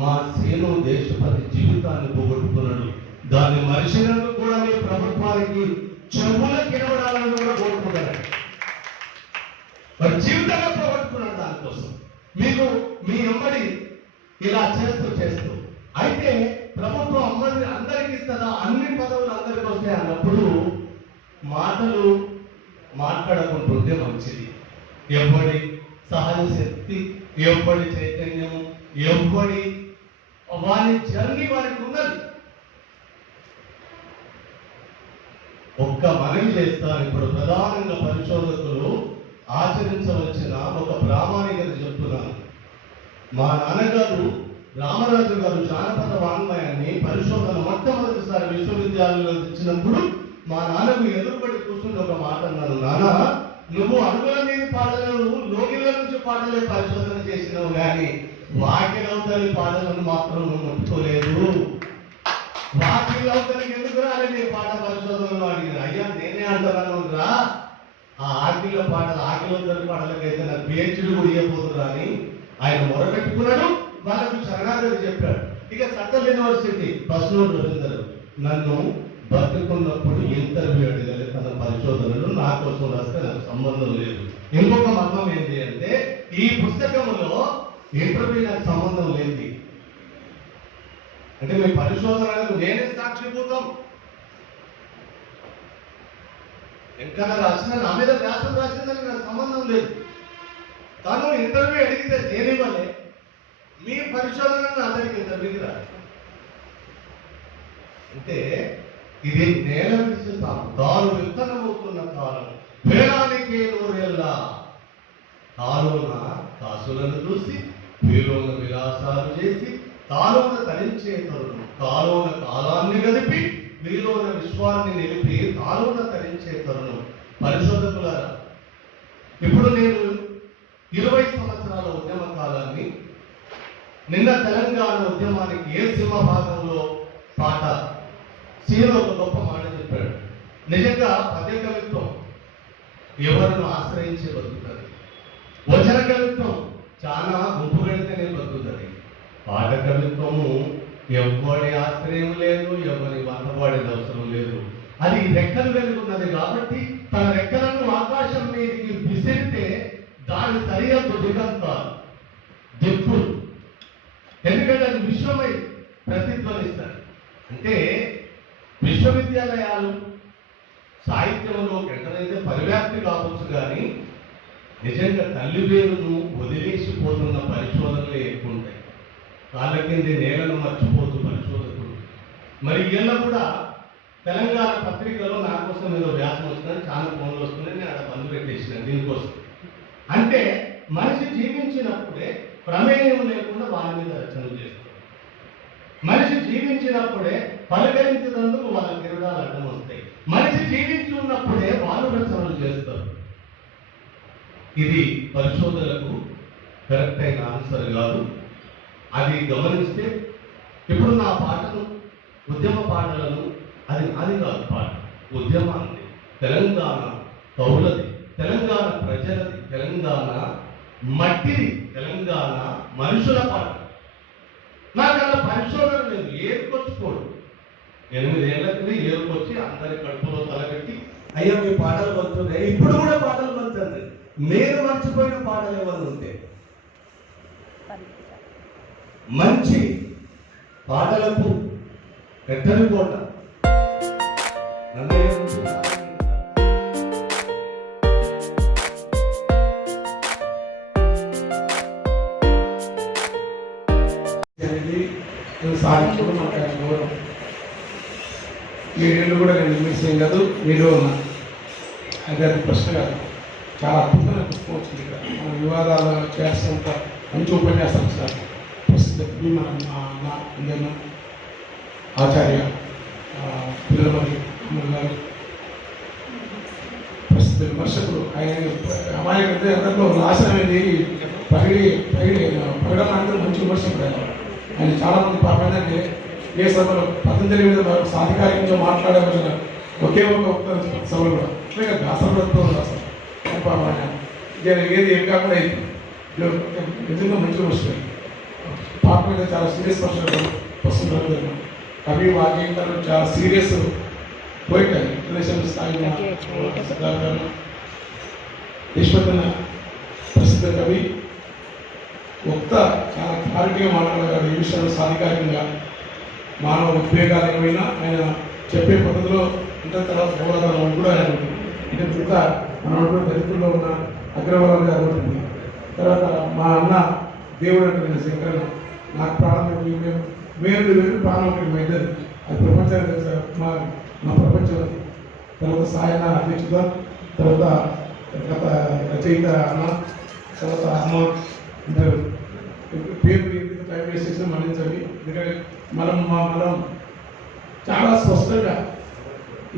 మా సీను దేశపతి జీవితాన్ని పోగొట్టుకున్నాడు. దాన్ని మరిచినందుకు కూడా మీ ప్రభుత్వానికి చెవుల కిరవడాలను కూడా కోరుకుంటారు. మరి జీవితంగా పోగొట్టుకున్నాడు. దానికోసం మీకు మీ అమ్మడి ఇలా చేస్తూ అయితే ప్రభుత్వం అందరికి ఇస్తుందా, అన్ని పదవులు అందరికి వస్తాయి అన్నప్పుడు మాటలు మాట్లాడకుంటుంటే మంచిది. ఎవ్వడి సహజ శక్తి, ఎవ్వడి చైతన్యం, ఎవ్వడి వారి జర్నీ వారికి ఉన్నది. ఒక్క మనవి చేస్తాను. ఇప్పుడు ప్రధానంగా పరిశోధకులు ఆచరించవలసిన ఒక ప్రామాణికత చెప్తున్నాను. మా నాన్నగారు రామరాజు గారు జానపద వాంగ్మయాన్ని పరిశోధన మొట్టమొదటిసారి విశ్వవిద్యాలయంలో ఇచ్చినప్పుడు మా నాన్నకు ఎదురుపడి కూర్చుని ఒక మాట అన్నాను. నాన్న, నువ్వు అడుగుల మీద పాటలను, లోగిల నుంచి పాటలే పరిశోధన చేసినావు కానీ వాకిలవతలి పాటలను మాత్రం నువ్వు ముట్టుకోలేదు. వాకిలవతలికి ఎందుకు రాలేదు పాట పరిశోధనలో అడిగిన. అయ్యా నేనే అంటున్నాను రా, ఆ ఆకిల పాటలు, ఆకిలవతలి పాటలకైతే నాకు PhD కూడా ఇవ్వబోతున్నా అని ఆయన మొరపెట్టుకున్నాడు. వాళ్ళకు శరణాగతి చెప్పాడు. ఇక సెంట్రల్ యూనివర్సిటీ ప్రశ్నలు రవీందర్ నన్ను బతుకున్నప్పుడు ఇంటర్వ్యూ అడగలేదు. తన పరిశోధనలు నా కోసం రాస్తే నాకు సంబంధం లేదు. ఇంకొక మర్మం ఏంటి అంటే ఈ పుస్తకంలో ఇంటర్వ్యూ నాకు సంబంధం లేదు. అంటే మీ పరిశోధనలకు నేనే సాక్షిభూతం. ఎంకన్నా రాసిన నా మీద వ్యాసం రాసిందని నాకు సంబంధం లేదు. తను ఇంటర్వ్యూ అడిగితే నేనివ్వలే. మీ పరిశోధనను అతనికి ఇంటర్వ్యూకి రాదు. అంటే ఇది నేల విశ్వాసం. తాను విత్తనమవుతున్న కాలం వేలానికి నూరేళ్ళ తాలోన కాసులను చూసి వీలోన విలాసాలు చేసి తాలోన తరించే తరుణం, తాలోన కాలాన్ని గడిపి వీలోన విశ్వాన్ని నిలిపి తాలోన తరించే తరుణం. పరిశోధకులారా, ఇప్పుడు నేను 20 సంవత్సరాల ఉద్యమ కాలాన్ని, నిన్న తెలంగాణ ఉద్యమానికి ఏ సింహభాగంలో పాట సీలో ఒక గొప్ప మాట చెప్పాడు. నిజంగా పద్య కవిత్వం ఎవరిని ఆశ్రయించి బతుకుతుంది. వచన కవిత్వం చాలా గుంపు పెడితేనే బతుకుతుంది. పాట కవిత్వము ఎవరి ఆశ్రయం లేదు, ఎవరి వంటవాడేది అవసరం లేదు. అది రెక్కలు వెలుగున్నది కాబట్టి తన రెక్కలను ఆకాశం మీదకి విసిరితే దాని సరిహద్దు దిగంతాలు, దిప్పులు, ఎందుకంటే అది విశ్వమై ప్రతిధ్వనిస్తారు. అంటే విశ్వవిద్యాలయాలు సాహిత్యంలో ఎక్కడైతే పరివ్యాప్తి కావచ్చు, కానీ నిజంగా తల్లి పేరును వదిలేసిపోతున్న పరిశోధనలు ఎక్కువ ఉంటాయి. కాళ్ళ కింద నేలను మర్చిపోతూ పరిశోధకులు. మరి వీళ్ళ కూడా తెలంగాణ పత్రికలో నా కోసం ఏదో వ్యాసం వస్తుందని చాలా ఫోన్లు వస్తున్నాయి, నేను అక్కడ బంద్ పెట్టేసిన దీనికోసం. అంటే మనిషి జీవించినప్పుడే ప్రమేయం లేకుండా వారి మీద రచనలు చేస్తారు. మనిషి జీవించినప్పుడే పలకరించినందుకు వాళ్ళ కిరణాలు అడ్డం వస్తాయి. మనిషి జీవించి ఉన్నప్పుడే వాళ్ళు రచనలు చేస్తారు. ఇది పరిశోధనలకు కరెక్ట్ అయిన ఆన్సర్ కాదు. అది గమనిస్తే ఇప్పుడు నా పాటలు ఉద్యమ పాటలను, అది నాది కాదు పాట, ఉద్యమాన్ని, తెలంగాణ కౌలది, తెలంగాణ ప్రజలది, తెలంగాణ మట్టిది, తెలంగాణ మనుషుల పాట. నాకు అలా పరిశోధన లేదు, ఏరుకొచ్చుకోడు. 8 ఏళ్ళకి ఏరుకొచ్చి అందరి కడుపులో తలపెట్టి అయ్యా మీ పాటలు పంచుతున్నాయి, ఇప్పుడు కూడా పాటలు పంచండి. నేను మర్చిపోయిన పాటలు ఏమైనా ఉంటే మంచి పాటలకు ఎక్కడి కోట నన్నయ్య నుంచి సాధించడం మాకు గౌరవం. 7 ఏళ్ళు కూడా నేను మిస్ ఏం కాదు, మీరు ఉన్నా. అది ప్రశ్న కాదు. చాలా అద్భుతమైన పుస్తకం వచ్చింది ఇక్కడ. మన వివాదాలు చేస్తున్నంత మంచి ఉపన్యాసం సార్. ప్రసిద్ధ మన అన్న అందన్న ఆచార్య పిల్లమల్లి గారు ప్రసిద్ధ విమర్శకుడు. ఆయన అమాయకంటే అందరిలో నాశనమైంది పగడం అంటే మంచి విమర్శకుడు. ఆయన చాలామంది పాపంటే ఏ సభలో పతంజలి మీద సాధికారికంగా మాట్లాడే ఒకే ఒక సభలు కూడా అసలు అసలు ఏది ఏం కాకుండా నిజంగా మంచి వస్తుంది. పాప మీద చాలా సీరియస్ వస్తున్నారు. కవి వాక్యంలో చాలా సీరియస్ పోయిటాయి. ఇంటర్నేషనల్ స్థాయిలో యశ్వంతన ప్రసిద్ధ కవి ఒక్క చాలా క్లారిటీగా మాట్లాడగలరు. ఈ విషయంలో సాధికారికంగా మానవ ఉద్వేగాలు ఏమైనా ఆయన చెప్పే పద్ధతిలో ఇంటర్ తర్వాత గౌరవం కూడా ఆయన అంటే మిగతా మన దళితుల్లో ఉన్న అగ్రవాలం గారు ఉంటుంది. తర్వాత మా అన్న దేవుడు అంటే శంకరన్, నాకు ప్రాణం వేరు ప్రాణం ఉంటుంది. మా ఇద్దరు అది ప్రపంచానికి మా ప్రపంచం. తర్వాత సాయన అధ్యక్షుడ, తర్వాత గత రచయిత అన్న, తర్వాత అమ్మ ఇద్దరు పేరు టైం వేస్ట్ చేసిన మన్నించండి. ఎందుకంటే మనం చాలా స్పష్టంగా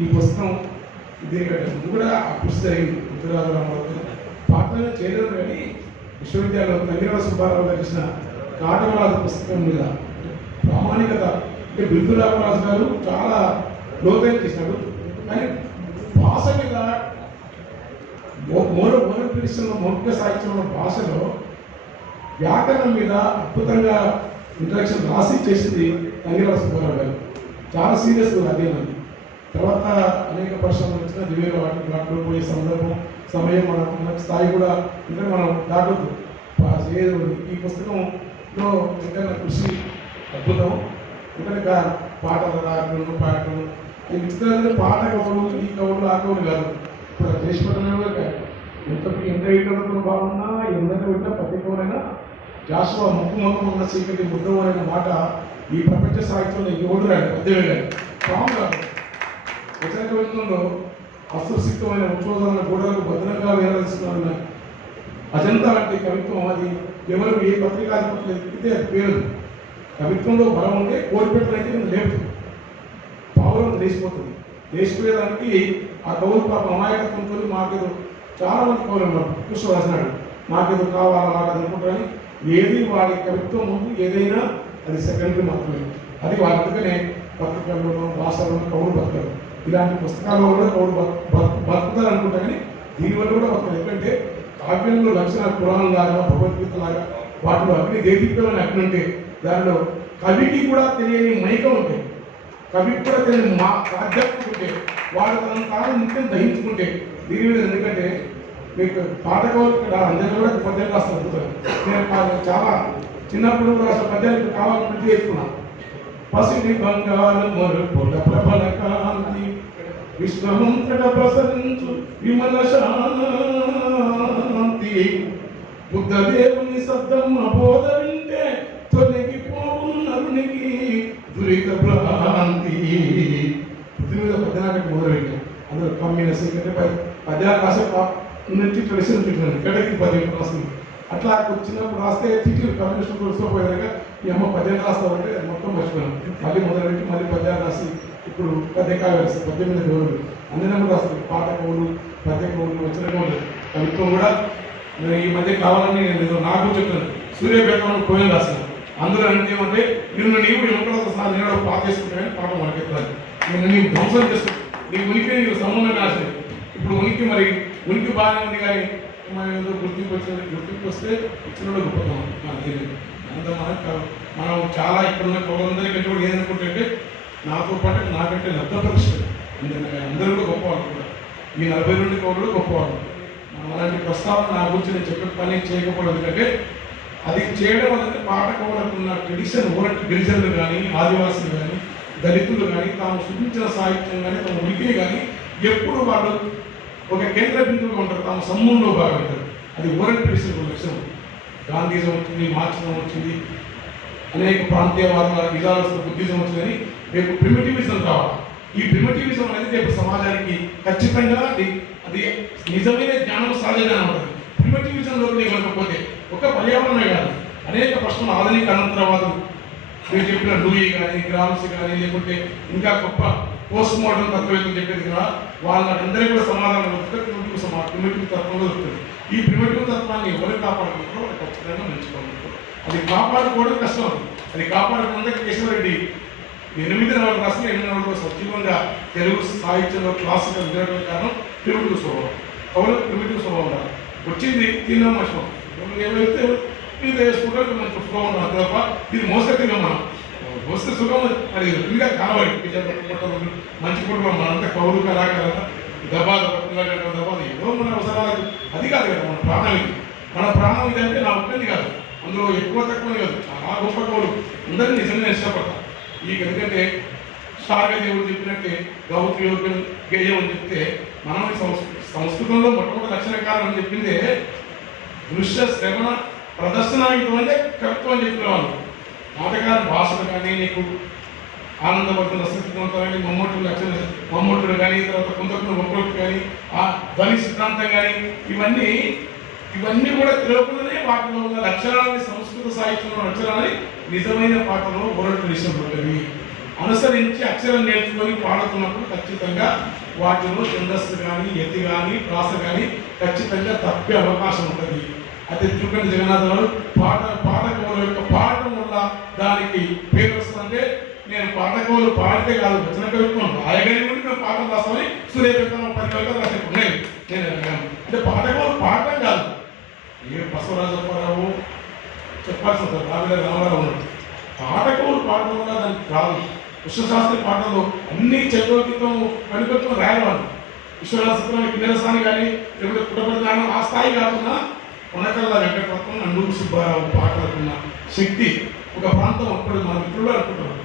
ఈ పుస్తకం దీనికంటే ముందు కూడా కృషి జరిగింది. ఉత్తరాంధ్ర పాత్రలో చేయడం కానీ విశ్వవిద్యాలయంలో తంగిరాల సుబ్బారావు గారు ఇచ్చిన కాటమరాజు పుస్తకం మీద ప్రామాణికత అంటే బిల్దురామరాజు గారు చాలా లోతైన చేసినాడు. కానీ భాష మీద మౌఖిక సాహిత్యంలో భాషలో వ్యాకరణం మీద అద్భుతంగా ఇంట్రడక్షన్ రాసి చేసింది తంగిరాల సుబ్బారావు గారు. చాలా సీరియస్ అధ్యయనం. తర్వాత అనేక పరిశ్రమలు వచ్చిన దివ్యంగా వాటిలో పోయే సమయం మన స్థాయి కూడా ఇంకా మనం దాటొద్దు. ఈ పుస్తకంలో ఇంకా కృషి అద్భుతం. ఇంకా పాటలు రాకలు పాటలు ఈ పాట కవులు ఈ కవులు ఆ కవులు కాదు. ఇప్పుడు దేశపరంగా ఎంత ఇళ్ళతో బాగున్నా ఎందరిని పెట్టినా ప్రతి కవులైనా జాషువా ముక్కు ఉన్న సీకటి ముద్దం అనే మాట ఈ ప్రపంచ సాహిత్యంలో ఎవడు రాడు, పద్యమే కాదు. స్ట్రాంగ్ కాదు. వచన కవిత్వంలో అసుసిక్తమైన ఉద్యోగాలను గోడలకు భద్రంగా వేలాడిస్తున్న అజంతా లాంటి కవిత్వం అది ఎవరు ఏ పత్రికాధిపతులు ఎక్కితే అది పేరు. కవిత్వంలో బలం ఉంటే కోరిపెట్టడానికి లేదు, పావులను లేచిపోతుంది. లేచిపోయేదానికి ఆ కవులు పాప అమాయకత్వంతో మాకేదో చాలా మంది కవులు ఉన్నారు. కృష్ణ రాసినాడు మాకేదో కావాలా మాకు అనుకుంటారని. ఏది వాడి కవిత్వం ముందు ఏదైనా అది సెకండరీ మాత్రమే. అది వాళ్ళ అందుకనే పత్రికల్లోనూ భాషలోనూ కవులు బతకరు. ఇలాంటి పుస్తకాల్లో కూడా కవులు బతుకుతారు అనుకుంటా. కానీ దీనివల్ల కూడా బతకరు. ఎందుకంటే కావ్యంలో లక్షణాలు పురాణం లాగా భగవద్గీత లాగా వాటిలో అగ్ని దేదీప్తమైన అగ్ని ఉంటే దానిలో కవికి కూడా తెలియని మైకం ఉంటాయి. కవికి కూడా తెలియని ఆధ్యాత్మిక ఉంటే వాడు తన తాను నిత్యం దహించుకుంటే దీని మీద. ఎందుకంటే మీకు పాఠకవులు ఇక్కడ అందరూ కూడా పద్యం రాస్తారు. నేను చాలా చిన్నప్పుడు అసలు పద్యానికి కావాలని గుర్తు చేసుకున్నాను. పసిడి బంగారు మొరపుల ప్రబల కాంతి విశ్వమంతట ప్రసరించు విమల శాంతి బుద్ధదేవుని శబ్దం బోధ వింటే తొలగిపోవు నరునికి దురిత భ్రాంతి. పృథ్వీ మీద పద్యానికి మొదలుపెట్టాం. అందులో కమ్మిన సెకండ్ పద్యాలు రాసే నుంచి తెలిసి ఉంటున్నాను గడకి 10 రాసింది. అట్లా చిన్నప్పుడు రాస్తే తిట్లు కమ్యూనిస్ట్ కూర్చోపోయాక ఈ అమ్మ పద్యం రాస్తామంటే మొత్తం మర్చిపోయాను. మళ్ళీ మొదలుపెట్టి మళ్ళీ పద్యాలు రాసి ఇప్పుడు పద్యకాలు వేస్తాను. 18 రోజులు అందరం రాస్తాను. పాట కవులు, పద్య కవులు, వచ్చిన కవులు, కవిత్వం కూడా ఈ మధ్య కావాలని నేను నాకు చెప్తాను. సూర్యపేటలో పోయిన రాశాను. అందులో అంటే ఏమంటే నిన్ను నీవు ఎక్కడో సహా నేను పాట చేసుకుంటానని పాట మనకెత్తాను. నిన్ను నీవు ధ్వంసం చేసుకుంటాను. నీ ఉనికి నీవు సంబంధం రాశాను. ఇప్పుడు ఉనికి బాగానే ఉంది కానీ మనం ఏదో గుర్తింపు వచ్చింది. గుర్తింపు వస్తే ఇచ్చిన గొప్పతనం నాకు తెలియదు. అంత మనం చాలా ఇక్కడ ఉన్న కవులందరికీ కూడా ఏదనుకుంటే నాతో పాటు నాకంటే లబ్ధ పరిస్థితి అందరూ కూడా గొప్పవాళ్ళు కూడా. ఈ 42 కవులు గొప్పవాళ్ళు. అలాంటి ప్రస్తావన నా గురించి నేను చెప్పే పని చేయకపోవడం ఎందుకంటే అది చేయడం అనేది పాట కవులకు ఉన్న ట్రెడిషన్ ఓరంటి గిరిజనులు కానీ, ఆదివాసులు కానీ, దళితులు కానీ తాము సృష్టించిన సాహిత్యం కానీ తమ ఉనికిని కానీ ఎప్పుడు వాళ్ళు ఒక కేంద్ర బిందువుగా ఉంటారు. తాము సమూహంలో భాగమవుతారు. అది ఓరంటి ట్రెడిషన్ లక్షణం. గాంధీజం వచ్చింది, మార్క్సిజం వచ్చింది, అనేక ప్రాంతీయవాద విధాలు బుద్ధిజం వచ్చిందని రేపు ప్రిమిటివిజం కావాలి. ఈ ప్రిమిటివిజం అనేది రేపు సమాజానికి ఖచ్చితంగా అది నిజమైన జ్ఞానం, సహజ జ్ఞానం ఉంటుంది. ప్రిమిటివిజంలో ఇవ్వకపోతే ఒక పర్యావరణమే కాదు అనేక ప్రశ్నలు ఆధునిక అనంతరవాదం మీరు చెప్పిన లూయి కానీ, గ్రామ్స్ కానీ, లేకుంటే ఇంకా గొప్ప పోస్ట్ మోడర్న్ తత్వవేత్తలు చెప్పేది కదా, వాళ్ళందరికీ కూడా సమాధానం దొరుకుతుంది. ప్రిమిటివ్ తత్వంలో దొరుకుతుంది. ఈ ప్రిమిటివ్ తత్వాన్ని ఎవరు కాపాడుకుంటారో వాళ్ళు ఖచ్చితంగా మంచిగా అది కాపాడుకోవడం కష్టం. అది కాపాడుకున్నందుకు కేశవరెడ్డి 8 నవలు రాసిన 8 నవలు సజీవంగా తెలుగు సాహిత్యంలో క్లాసికల్ వినడం కారణం ప్రిమిటివ్ స్వభావం. కవులకు ప్రిమిటివ్ స్వభావం వచ్చింది. తిన్నాం మర్చిపోం ఏమైతే ఇది వేసుకుంటే మంచి సుఖం ఉన్నాం తప్ప ఇది మోసే తిన్నాం. మనం మోస్తే సుఖం అది ఇంకా కావాలి. మంచి కుటుంబం మనంతా కవులు కళాకారుల దబాలు దబాలు ఏదో మన అవసరాలు అది కాదు కదా. మన ప్రాణం ఇదంటే నా ఒక్కది కాదు. అందులో ఎక్కువ తక్కువ కాదు. చాలా గొప్ప కవులు అందరినీ నిజంగా ఇష్టపడతారు. ఎందుకంటే సాగదేవుడు చెప్పినట్టే గౌతు యోగ్యం గేయం అని చెప్తే మనం సంస్కృతంలో మొట్టమొదటి లక్షణ కారణం అని చెప్పిందే దృశ్య శ్రవణ ప్రదర్శనాయుతం అంటే కవిత్వం అని చెప్పిన వాళ్ళు. నాటకాలు భాషలు కానీ, నీకు ఆనందపడుతున్న స్థితివంతం కానీ, మమ్మొట్టుడు కానీ, తర్వాత కొంతకున్న ఒక్కరికి కానీ, ఆ ధ్వని సిద్ధాంతం కానీ ఇవన్నీ కూడా తెలియకుండానే వాటిలో ఉన్న లక్షణాలని, సంస్కృత సాహిత్యంలో లక్షణాలని నిజమైన పాటలో ఓరల్ ట్రెడిషన్ ఉంటుంది. అనుసరించి అక్షరం నేర్చుకొని పాడుతున్నప్పుడు ఖచ్చితంగా వాటిలో ఛందస్సు కానీ, యతి కానీ, ప్రాస కానీ ఖచ్చితంగా తప్పే అవకాశం ఉంటుంది. అయితే చూడండి జగన్నాథ్ గారు పాఠకవుల యొక్క పాడటం వల్ల దానికి పేరు వస్తుందంటే నేను పాఠకవులు పాడితే కాదు వచ్చిన కవిత్వం రాయగలిగి మేము పాఠం రాస్తామని సూర్యపేటలో 10 కవితలు రాసేది ఉన్నాయి. నేను అంటే పాఠకవులు పాడటం కాదు. ఏ బసవరాజప్పారావు చెప్పాల్సి వస్తుంది. రామారావు ఉన్నాడు. పాఠకవులు పాడటం వల్ల దానికి కాదు. విశ్వశాస్త్రి పాటలు అన్ని చక్రవర్తిత్వం కనిపెట్టుకుని రాయవాళ్ళు. విశ్వశాస్త్రం కిన్నెరసాని కానీ లేకపోతే కుటుంబ జ్ఞానం ఆ స్థాయి కాకుండా కొనకల్ల వెంకటరత్నం, నండూరు సుబ్బారావు పాటలకున్న శక్తి ఒక ప్రాంతం అప్పుడు మన మిత్రులు అనుకుంటారు.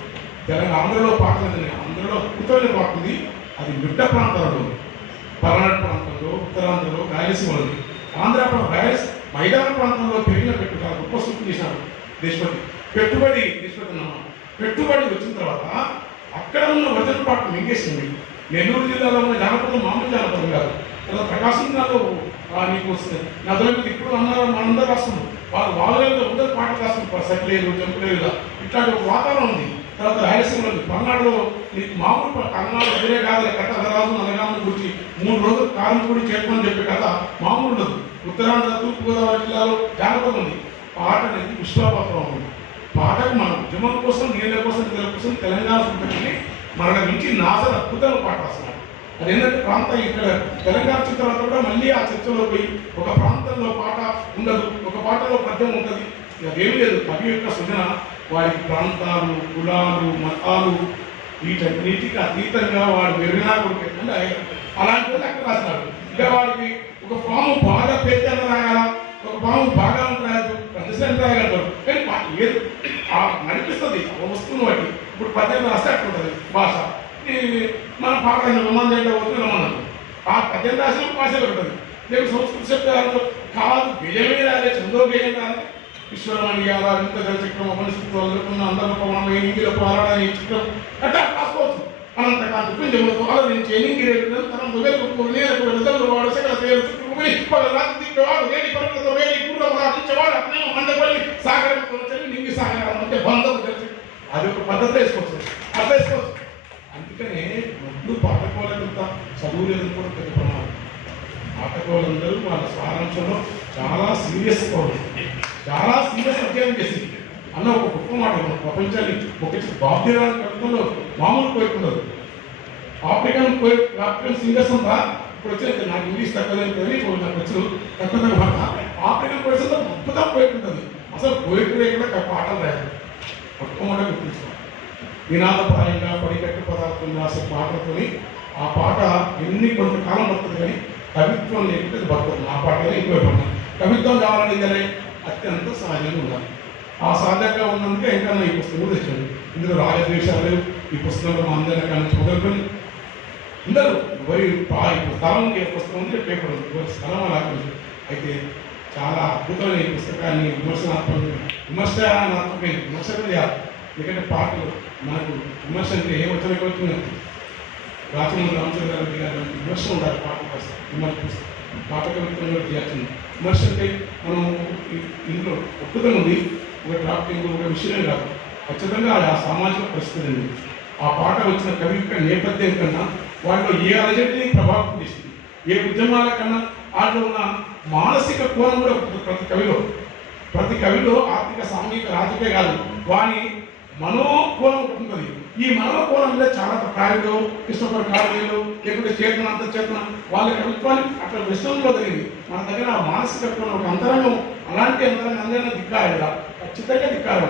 తెలంగాణ ఆంధ్రలో పాటలు ఆంధ్రలో అద్భుతమైన పాట ఉంది. అది మిట్ట ప్రాంతాలలో పల్నాడు ప్రాంతంలో, ఉత్తరాంధ్రలో, రాయలసీమలో ఉంది. ఆంధ్ర మైదాన ప్రాంతంలో పెరిగిన పెట్టుబడి గొప్ప సూచన చేశారు దేశపతి. పెట్టుబడి వచ్చిన తర్వాత అక్కడ ఉన్న వచన పాట మింగేసింది. నెల్లూరు జిల్లాలో ఉన్న జానపదం మామూలు జానపదం కాదు. తర్వాత ప్రకాశం జిల్లాలో నీకు వస్తుంది నదులకు ఇప్పుడు అన్నారు మనందరూ రాస్తున్నాం. వాళ్ళు అందరూ పాటలు రాస్తున్నారు. సట్లేరు, జంపులేరు ఇట్లాంటి ఒక వాతావరణం ఉంది. తర్వాత రాయలసీమలో ఉంది. పల్నాడులో నీకు మామూలు కర్ణాటక ఎదురే కాదు కథ అదరాజు నలగామని గురించి 3 రోజులు కారం కూడి చేరుకోని చెప్పే కథ మామూలు ఉండదు. ఉత్తరాంధ్ర, తూర్పుగోదావరి జిల్లాలో జానపదం ఉంది. పాట అనేది విశ్వాపత్రం ఉంది. పాటకు మనం ఉద్యమం కోసం, నీళ్ళ కోసం, నిధుల కోసం తెలంగాణ సంతకని మరణ నుంచి నాసర అద్భుతంగా పాట రాస్తున్నారు. అది ఏంటంటే ప్రాంతం ఇక్కడ తెలంగాణ వచ్చిన తర్వాత కూడా మళ్ళీ ఆ చర్చలో పోయి ఒక ప్రాంతంలో పాట ఉండదు, ఒక పాటలో పద్యం ఉంటుంది. అదేమీ లేదు. కవి యొక్క సృజన వారికి ప్రాంతాలు, కులాలు, మతాలు వీటన్నిటికీ అతీతంగా వాడు మెరుగినా కొడుకుంటే అలాంటి వాళ్ళు అక్కడ రాసినాడు. ఇక వాడికి ఒక పాము బాగా పెద్దగా రాయాలా, ఒక పాము బాగా రాయదు, ప్రతిష్టం రాయగలుగుతారు కానీ ఏది నడిపిస్తుంది వస్తువును బట్టి ఇప్పుడు పద్యం రాస్తే అట్లుంటుంది భాష మన పాట విమానం చేయడం పోతే విమానం ఆ పద్యం రాసిన భాషలో ఉంటుంది లేదు సంస్కృత శబ్దాలతో కాదు గేయమే రాలే చందో గేయం రాలే ఈశ్వరమణి గారు ఇంత చక్రం ఉపనిషత్తు అందరూ పవనం ఇంగిల పారాయణ ఈ చిత్రం అట్లా రాసుకోవచ్చు అనంతకాంత పింజములతో ఆలోచించి ఎన్నింగిరేడు తనంతో వెలుగు నేలకు రిజర్వు వాడు సకల పేరు చుట్టుకుని పలు రాత్రి దిక్కువాడు వేడి పరులతో వేడి గుర్రం రాటించేవాడు అట్నే మండపల్లి సాగరంతో చదివి నింగి సాగరం అంటే బంధం తెలిసి అది ఒక పద్ధతి వేసుకోవచ్చు అట్లా వేసుకోవచ్చు అందుకనే ముందు పాఠకోలంతా చదువు లేదు కూడా పెద్ద ప్రమాదం పాఠకోలందరూ వాళ్ళ సారాంశంలో చాలా సీరియస్ చాలా సీరియస్ అధ్యయనం చేసింది అన్న ఒక గొప్ప మాట ప్రపంచాన్ని ఒక బాధ్యతను కడుపులో మామూలు పోయికుండదు ఆఫ్రికన్ సింగర్స్ ఉందా ఇప్పుడు వచ్చేది నాకు ఇంగ్లీష్ తగ్గలేదు కానీ నాకు వచ్చు తక్కువ మాట ఆఫ్రికన్ పర్సన్ అద్భుతం పోయికుంటుంది అసలు పోయికుడే కూడా పాటలు రాయాలి గొప్ప మాట గుర్తించుకోవాలి నినాదప్రాయంగా పడికట్టు పదార్థం రాసే పాటలతోని ఆ పాట కొంతకాలం పడుతుంది కానీ కవిత్వం లేకపోతే బతుకుతుంది ఆ పాటలో ఎక్కువ పడతాం కవిత్వం కావాలనేది అత్యంత సహజంగా ఉండాలి ఆ సాధ్యంగా ఉన్నందుకే ఇంకా ఈ పుస్తకం తెచ్చాను ఇందులో రాగద్వేషాలు ఈ పుస్తకంలో మా అందరి కానీ మొదలుకొని అందరూ ఎవరి స్థలం ఏ పుస్తకం ఉంది పేపర్ ఉంది ఎవరి స్థలం అలా అయితే చాలా అద్భుతమైన ఈ పుస్తకాన్ని విమర్శనాత్మకమైన విమర్శ ఎందుకంటే పాటలు మనకు విమర్శ అంటే ఏ వచ్చిన రాచమూరి రామచంద్ర రెడ్డి గారు విమర్శ ఉండాలి పాట విమర్శ పాట కవిత్వంలో చేయాల్సింది విమర్శ అంటే మనం ఇంట్లో ఒప్పుతం ఉంది ఒక డ్రాఫ్టింగ్ ఒక విషయమే కాదు ఖచ్చితంగా ఆ సామాజిక పరిస్థితి అండి ఆ పాట వచ్చిన కవి యొక్క నేపథ్యం కన్నా వాటిలో ఏ అలజడిని ప్రభావితం చేసింది ఏ ఉద్యమాల కన్నా వాటిలో ఉన్న మానసిక కోణం కూడా ప్రతి కవిలో ఆర్థిక సాంఘిక రాజకీయ కాదు వాని మనోకోణం ఉంటుంది ఈ మనోకోణం మీద చాలా కాయలు ఇష్టపడి కాలేజీలు లేకుంటే చేతన అంతచేతన వాళ్ళ కవిత్వానికి అట్లా విషయంలో జరిగింది మన దగ్గర ఆ మానసిక కోణం ఒక అంతరంగం అలాంటి అంతరంగం అందరినీ దిక్కాలి ఖచ్చితంగా దిక్కాలి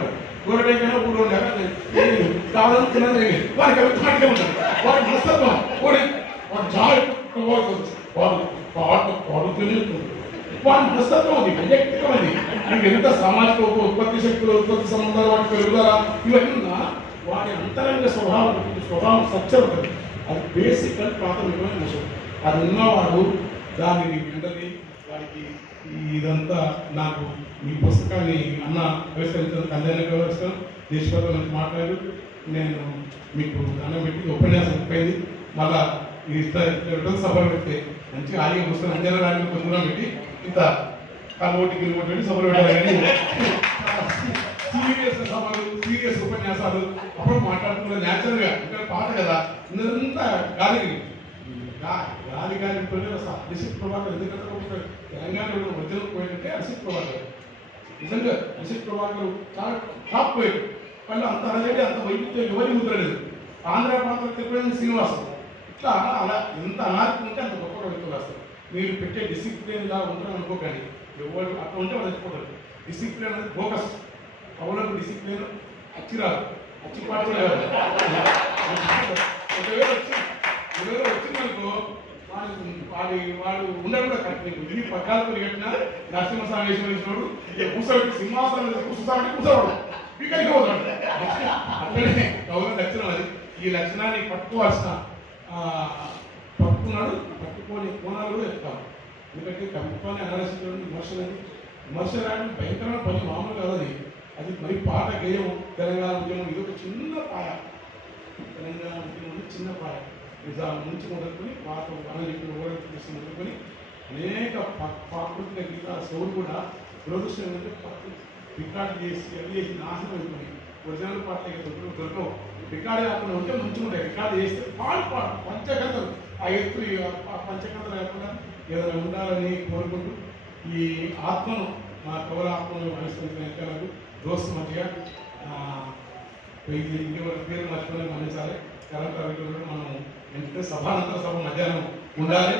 ఊరటైనా ఊళ్ళో కావాలని తినదే వారి కవిత్వానికే ఉంటుంది వారి మనస్తత్వం వాడి చాలా వాడు పాడుతూనే ఉంటుంది వారి మనస్తత్వం అది వైయక్తికమైనది మీకు ఎంత సామాజిక ఉత్పత్తి శక్తులు ఉత్పత్తి సంబంధాలు వాటి పెరుగుదల ఇవన్నీ ఉన్నా వాటి అంతరంగ స్వభావం స్ట్రక్చర్ ఉంటుంది అది బేసిక్ అని ప్రాథమికమైన విషయం అది ఉన్నవాడు దానిని వెంటనే వారికి ఇదంతా నాకు మీ పుస్తకాన్ని అన్న ఆవిష్కరించడం కళ్యాణ వ్యవస్థ దేశపతి నుంచి మాట్లాడు నేను మీకు దండం పెట్టి ఉపన్యాసం అయిపోయింది మళ్ళా ఈ సభలు పెడితే మంచిగా ఆలిగా పుస్తకం అంజన రాని దూరం పెట్టి ఇంత కల్వోటి గిల్వోటి పెట్టి సభలు పెట్టాలని సీరియస్ సభలు సీరియస్ ఉపన్యాసాలు అప్పుడు మాట్లాడుతున్న న్యాచురల్గా ఇంకా పాట కదా ఇంత గాలి గాలిపోయిన అసిత్ ప్రభాకర్ ఎందుకంటే తెలంగాణ వజ్రం పోయిందంటే అసిత్ ప్రభాకర్ నిజంగా అసిత్ ప్రభాకర్ చాలా టాప్ పోయాడు వాళ్ళు అంత అలజడి అంత వైద్యుతో ఎవరి ముద్రలేదు ఆంధ్ర ప్రాంతం తిప్పని శ్రీనివాసం ఇట్లా అలా ఎంత అనార్కి ఉంటే అంత గొప్ప కవిత్వం రాస్తారు మీరు పెట్టే డిసిప్లిన్గా ఉంటారు అనుకోకండి ఎవరు అట్లా ఉంటే వాళ్ళు తెచ్చుకోవడం డిసిప్లిన్ అనేది ఫోకస్ కవులకు డిసిప్లిన్ అచ్చిరాదు అచ్చిపాటు వచ్చిందనుకో వాడు ఉండడు కూడా కరెక్ట్ నీకు ఇది పగ్గాలు కట్టినా నరసింహస్వామి వేసినోడు కూర్చోబెట్టి సింహాసనం కూర్చోబెట్టి కూర్చోవాడు పీకలికి పోతాడు అట్లనే కవుల లక్షణం అది ఈ లక్షణాన్ని పట్టుకోవాల్సిన పట్టుకున్నాడు పట్టుకోని కోణాలు కూడా చెప్తాను ఎందుకంటే కవిత్వాన్ని అనాలిసిస్ విమర్శ రాయడం భయంకరమైన పని మామూలు కాదు అది మరి పాట గేయం తెలంగాణ ఉద్యమం ఇది ఒక చిన్న పాయ తెలంగాణ ఉద్యమం చిన్న పాయ నిజాం నుంచి మొదలుకొని పాత చెప్పిన ఓరసి మొదలుకొని అనేక ప్రాకృతిక గీతాల సౌలు కూడా దురదృష్టం ఏంటంటే రికార్డు చేసి అవి చేసి నాశనం అయిపోయి ఒరిజినల్ పాటలు దొరకవు రికార్డు కాకుండా ఉంటే మంచిగా ఉంటాయి రికార్డు చేస్తే పాడు పంచకథలు ఆ ఎత్తు పంచకథలు లేకుండా ఏదైనా ఉండాలని కోరుకుంటూ ఈ ఆత్మను మా కవుల ఆత్మను ఆవిష్కరించిన ఎక్కలకు దోస్తు మధ్య పేరు మర్చిపోయి మన్నించాలి కరెంట్ అవిలో మనం వెంటనే సభానంతర సభ మధ్యాహ్నం ఉండాలి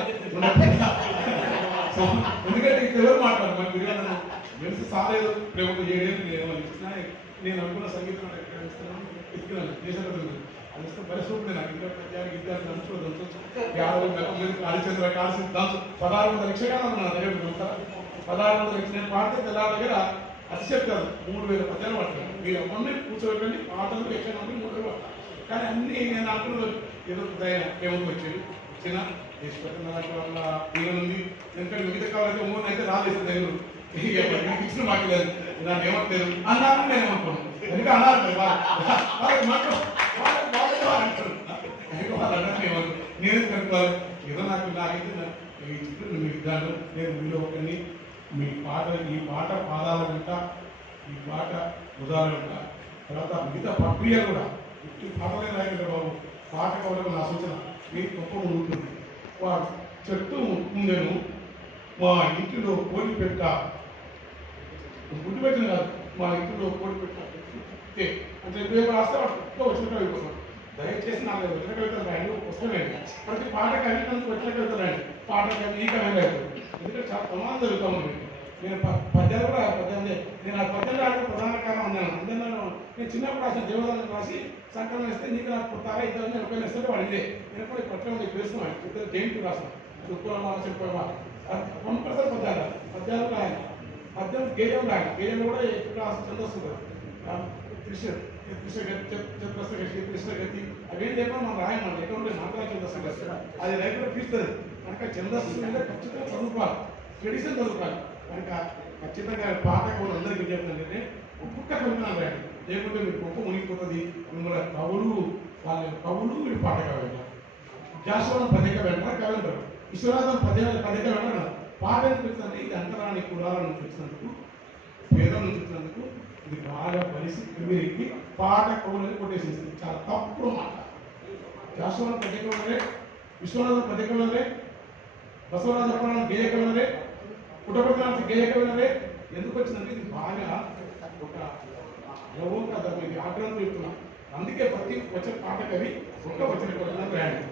ఎందుకంటే ఎవరు మాట్లాడు మన బిర్యానీ తెలిసి సాలేదు ప్రేమ చేయలేదు నేను అనుకున్న సంగీతం ఎత్తుకున్నాను దేశపతి అది పరిశుభ్రం నాకు ఇంకా ప్రత్యేక విద్యార్థి అనుకోవడం హరిచంద్ర కాల్సి దాంతో 1600 లక్షగానే నా దగ్గర 1600 లక్ష నేను పాడితే తెల్ల దగ్గర అతిశక్తి కాదు 3000 పద్యాలు పడతాను. మీరు ఎవరిని కూర్చోబెట్టండి పాటలు ఎక్కడ 3000 పడతాను. కానీ అన్నీ నేను అనుకున్నది ఏదో ఏమో వచ్చేది చిన్న చేసి పెట్టిన వల్ల ఉంది. ఎందుకంటే మిగతా కావాలంటే మూడు అయితే రాలేదు దగ్గర ఇచ్చిన మాకు లేదు నాకు ఏమట్లేదు అన్నాను నేను ఏమనుకోను. ఎందుకంటే అన్నారు నేను కనుక్కోవాలి ఏదో నాకైతే ఈ చిత్రం మీకు ఇద్దాను. నేను మీలో ఒకరిని మీ పాట ఈ పాట పాదాల వెంట ఈ పాట ఉదాహరణ వెంట తర్వాత మిగతా ప్రక్రియ కూడా ఈ పాటలే రాయకుండా బాబు పాట కావడం నా సూచన మీకు గొప్ప ఉంటుంది. చెట్టు ముందేను మా ఇంటిలో కోడి పెట్ట గుడ్డు పెట్టిన కాదు మా ఇంటిలో కోడి పెట్ట అంటే రేపు రాస్తే వచ్చిన కవిత్వం దయచేసి నాకు వచ్చిన కవితలు రాయండి పుస్తకం ప్రతి పాటకి అన్నింటికి వచ్చిన కవితలు రాయండి పాటకి ఈ కవిత ఎందుకంటే చాలా ప్రమాదం జరుగుతూ ఉంది. నేను పద్యాలు కూడా పద్యాలు నేను ఆ పద్యాలు రాయడం ప్రధాన కారణం అన్నాను. అందులో నేను చిన్నప్పుడు రాసిన దేవదాలను రాసి సంకలనం వేస్తే నీకు నాకు పుట్టారా ఇద్దరు నేను ఉపయోగం వేస్తే వాడు ఇదే నేను కూడా పట్ల పేస్తున్నాను ఇద్దరు జయంతి రాసాను చుక్కలమా చెప్పమా కంపల్సరీ పద్యాలు రాయాలి. పద్యం గేయం రాయాలి. గేయం కూడా ఎప్పుడు రాసి చదవస్తుంది కృష్ణగతి అవేం లేకుండా మనం రాయమండి ఎక్కడ ఉంటే నాటకాల ఛందస్సు అది రైతులో తీస్తుంది కనుక ఛందస్సు మీద ఖచ్చితంగా చదువుకోవాలి. ట్రెడిషన్ చదువుకోవాలి. కనుక ఖచ్చితంగా పాట కూడా అందరికీ చెప్తానంటే ఒక్కొక్క కవితలు రాయండి. లేకుంటే మీరు గొప్ప మునిగిపోతుంది. మిమ్మల్ని కవులు మీరు పాట కవింటారు. జాస్వాదం పదిక వెంటారు కవింటారు. విశ్వనాథం పదిక వెంటారు. పాట ఎందుకు వచ్చిందంటే ఇది అంతరాన్ని కులాల నుంచి వచ్చినందుకు పేదల నుంచి వచ్చినందుకు ఇది బాగా బలిసి క్రిమిరికి పాట కవులని కొట్టేసేసింది. చాలా తప్పుడు మాట. జాస్వాదం పదిక వెళ్ళరే, విశ్వనాథం పదిక వెళ్ళరే, బసవరాజ పురాణం గేయ కవినరే, పుట్టపట్టిన గేయ కవినరే. ఎందుకు వచ్చిందంటే ఇది బాగా ఒక లౌకిక ధర్మ వ్యాకరణం చెప్తున్నాం. అందుకే ప్రతి వచ్చిన పాట కవి ఒక వచ్చిన రాయండి.